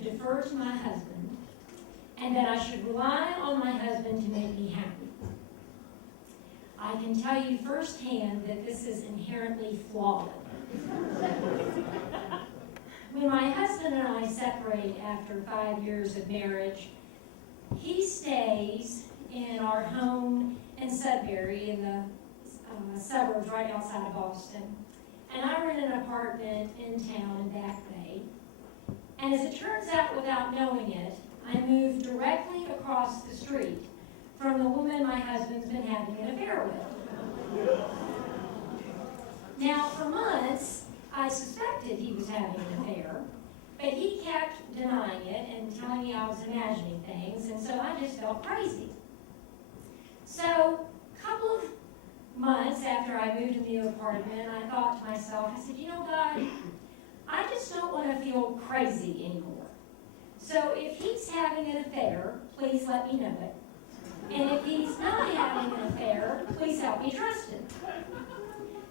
should defer to my husband and that I should rely on my husband to make me happy. I can tell you firsthand that this is inherently flawed. When my husband and I separate after 5 years of marriage, he stays in our home in Sudbury in the suburbs right outside of Boston. And I rent an apartment in town in Back Bay. And as it turns out, without knowing it, I moved directly across the street from the woman my husband's been having an affair with. Now, for months, I suspected he was having an affair, but he kept denying it and telling me I was imagining things, and so I just felt crazy. So, a couple of months after I moved in the new apartment, I thought to myself, I said, you know, God, I just don't want to feel crazy anymore. So if he's having an affair, please let me know it. And if he's not having an affair, please help me trust him.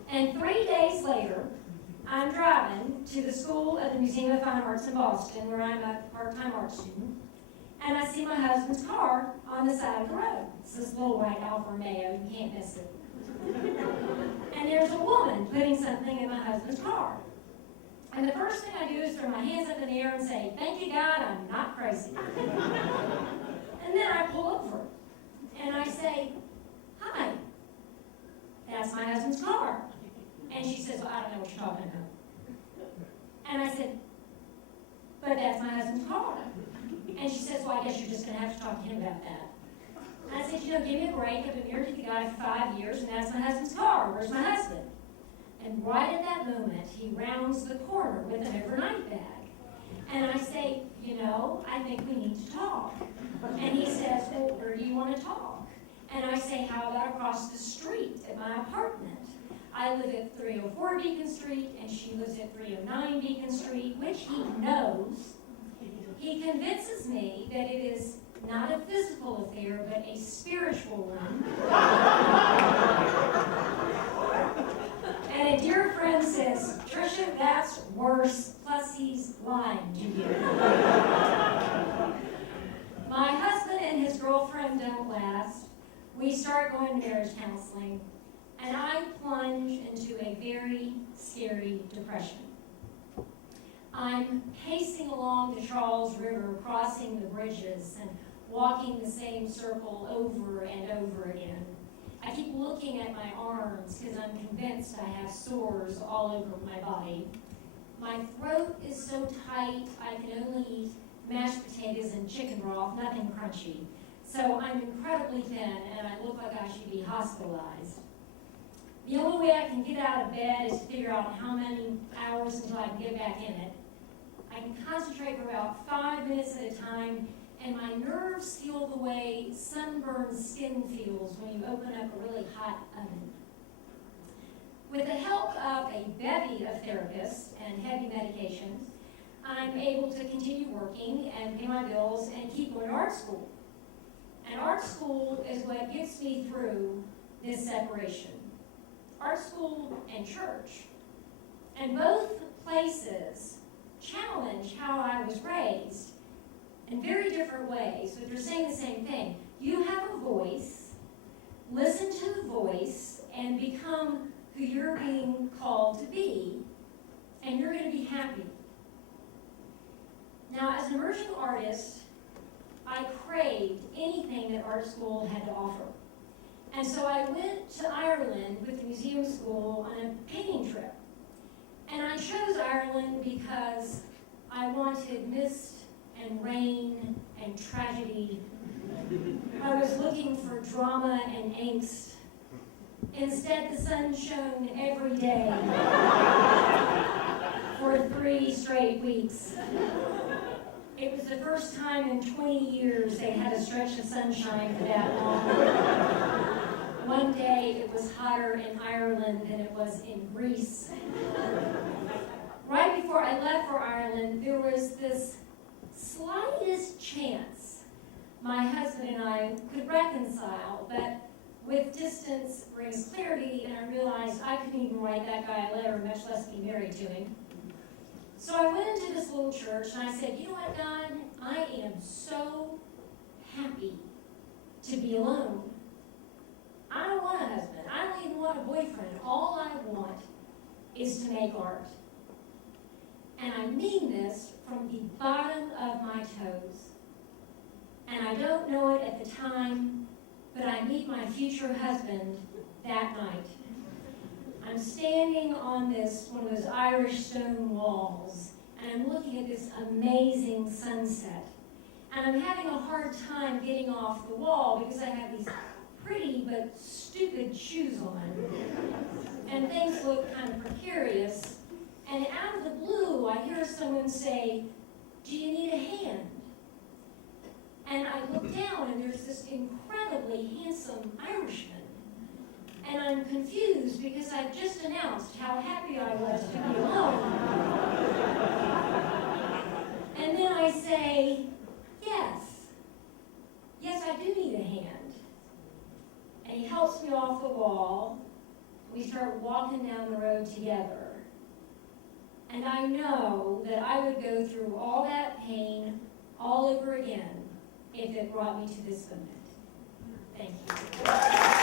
And 3 days later, I'm driving to the School of the Museum of Fine Arts in Boston, where I'm a part-time art student, and I see my husband's car on the side of the road. It's this little white Alfa Romeo, you can't miss it. And there's a woman putting something in my husband's car. And the first thing I do is throw my hands up in the air and say, thank you, God, I'm not crazy. And then I pull over, and I say, hi, that's my husband's car. And she says, well, I don't know what you're talking about. And I said, but that's my husband's car. And she says, well, I guess you're just going to have to talk to him about that. And I said, you know, give me a break. I've been married to the guy for 5 years, and that's my husband's car. Where's my husband? And right at that moment, he rounds the corner with an overnight bag. And I say, you know, I think we need to talk. And he says, well, where do you want to talk? And I say, how about across the street at my apartment? I live at 304 Beacon Street, and she lives at 309 Beacon Street, which he knows. He convinces me that it is not a physical affair, but a spiritual one. And a dear friend says, Tricia, that's worse, plus he's lying to you. My husband and his girlfriend don't last. We start going to marriage counseling, and I plunge into a very scary depression. I'm pacing along the Charles River, crossing the bridges, and walking the same circle over and over again. I keep looking at my arms because I'm convinced I have sores all over my body. My throat is so tight I can only eat mashed potatoes and chicken broth, nothing crunchy. So I'm incredibly thin and I look like I should be hospitalized. The only way I can get out of bed is to figure out how many hours until I can get back in it. I can concentrate for about 5 minutes at a time, and my nerves feel the way sunburned skin feels when you open up a really hot oven. With the help of a bevy of therapists and heavy medications, I'm able to continue working and pay my bills and keep going to art school. And art school is what gets me through this separation. Art school and church. And both places challenge how I was raised in very different ways, but they're saying the same thing. You have a voice, listen to the voice, and become who you're being called to be, and you're going to be happy. Now, as an emerging artist, I craved anything that art school had to offer. And so I went to Ireland with the museum school on a painting trip. And I chose Ireland because I wanted mist and rain and tragedy. I was looking for drama and angst. Instead, the sun shone every day for 3 straight weeks. It was the first time in 20 years they had a stretch of sunshine for that long. One day it was hotter in Ireland than it was in Greece. Right before I left for Ireland, there was this slightest chance my husband and I could reconcile, but with distance brings clarity, and I realized I couldn't even write that guy a letter, much less be married to him. So I went into this little church and I said, you know what, God, I am so happy to be alone. I don't want a husband. I don't even want a boyfriend. All I want is to make art. And I mean this from the bottom of my toes. And I don't know it at the time, but I meet my future husband that night. I'm standing on one of those Irish stone walls, and I'm looking at this amazing sunset. And I'm having a hard time getting off the wall because I have these pretty but stupid shoes on. And things look kind of precarious. And out of the blue, I hear someone say, do you need a hand? And I look down, and there's this incredibly handsome Irishman. And I'm confused because I've just announced how happy I was to be alone. And then I say, yes, I do need a hand. And he helps me off the wall. We start walking down the road together. And I know that I would go through all that pain all over again if it brought me to this moment. Thank you.